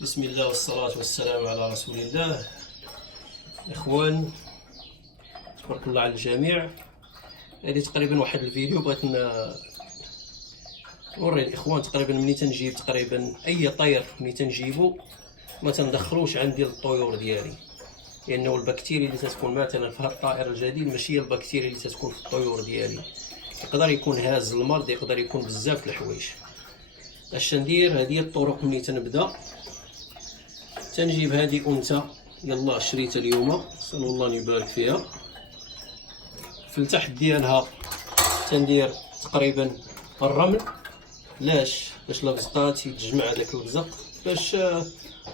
بسم الله والصلاة والسلام على رسول الله. إخوان، تبارك الله على الجميع. هذه تقريبا واحد الفيديو بغيت نوري الإخوان تقريبا مني تنجيب تقريبا أي طير مني تنجيبو ما تندخلوش عندي الطيور ديالي، لأنه البكتيريا اللي تتكون مثلا في هذا الطائر الجديد ماشي هي البكتيريا اللي تتكون في الطيور ديالي. يقدر يكون هاز المرض، يقدر يكون بزاف الحوايج. اش ندير؟ هذه الطرق مني تنبدا. تنجيب هذه أنثى يلا شريتها اليوم، نسأل الله أن يبارك فيها. في التحت ديالها تندير تقريبا الرمل. باش لبزقات يتجمع هذاك البزق، باش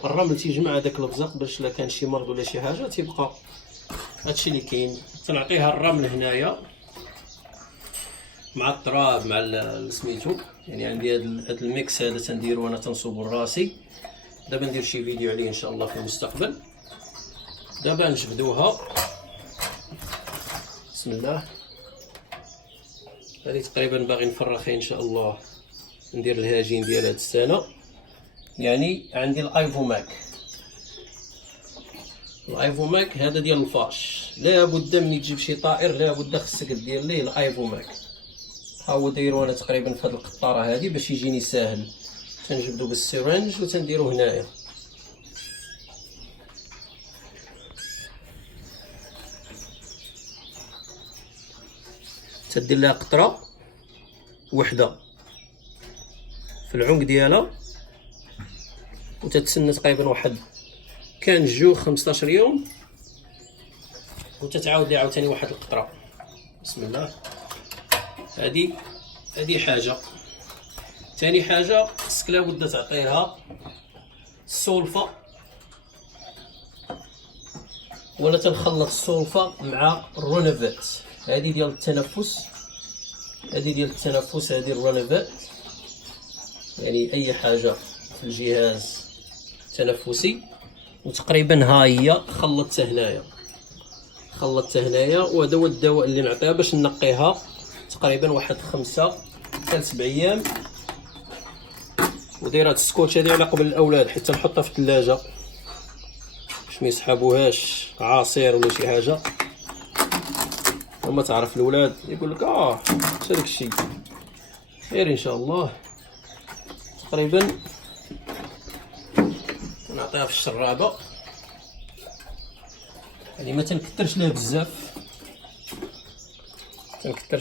الرمل تيجمع هذاك البزق، باش لا كان شي مرض ولا شي حاجه تيبقى. هادشي اللي كاين. تنعطيها الرمل هنايا مع التراب مع سميتو، يعني عندي هاد الميكس هذا تنديرو انا تنصوبو لراسي. دابا ندير شي فيديو عليه ان شاء الله في المستقبل. دابا نجبدوها. بسم الله. هذه تقريبا باغي نفرخها ان شاء الله، ندير الهاجين ديال هاد السنه. يعني عندي الايفوماك هذا ديال الفاش. لابد ملي تجيب شي طائر لابد خصك دير ليه الايفوماك. ها هو دايرو انا تقريبا في هاد القطاره هذه باش يجيني ساهل. تنجبدو بالسيرنج وتنديرو هنايا. تدير لها قطره وحده في العنق ديالها، وتتسنى تقريبا واحد كان جو 15 يوم، وتتعاود لها عاوتاني واحد القطره. بسم الله. هذه حاجه. ثاني حاجه خصك لابد تعطيها السولفه، ولا تنخلط السولفه مع الرونيفيت. هذه ديال التنفس، هذه الرونيفيت، يعني اي حاجه في الجهاز التنفسي. وتقريبا ها هي خلطتها هنايا. وهذا هو الدواء اللي نعطيها باش نقيها تقريبا واحد 5 حتى 7 ايام. ودايره السكوتش هذه على قبل الاولاد حتى نحطها في الثلاجه باش ما يسحبوهاش عصير ولا شي حاجه. وما تعرف الاولاد يقول لك اش هذاك الشيء. خير ان شاء الله. تقريبا نعطيها في الشرابه، يعني ما تنكثرش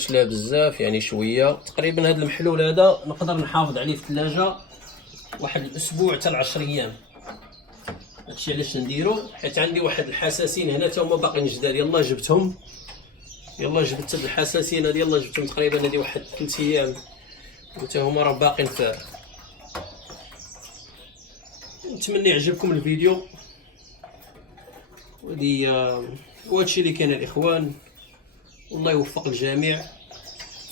لها بزاف، يعني شويه. تقريبا هذا المحلول هذا نقدر نحافظ عليه في الثلاجه واحد الاسبوع حتى 10 ايام. هادشي علاش نديرو، حيت عندي واحد الحساسين هنا تا هما باقيين جداد. يلا جبت هاد الحساسين هادي، يلا جبتهم تقريبا هادي واحد 3 ايام وتا هما راه باقيين فيها. نتمنى يعجبكم الفيديو. وهادشي اللي كاين الاخوان، والله يوفق الجميع.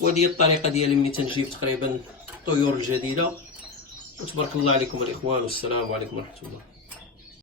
وهذه الطريقه ديالي ملي تنجيب تقريبا الطيور الجديده. وتبارك الله عليكم الاخوان، والسلام عليكم ورحمه الله.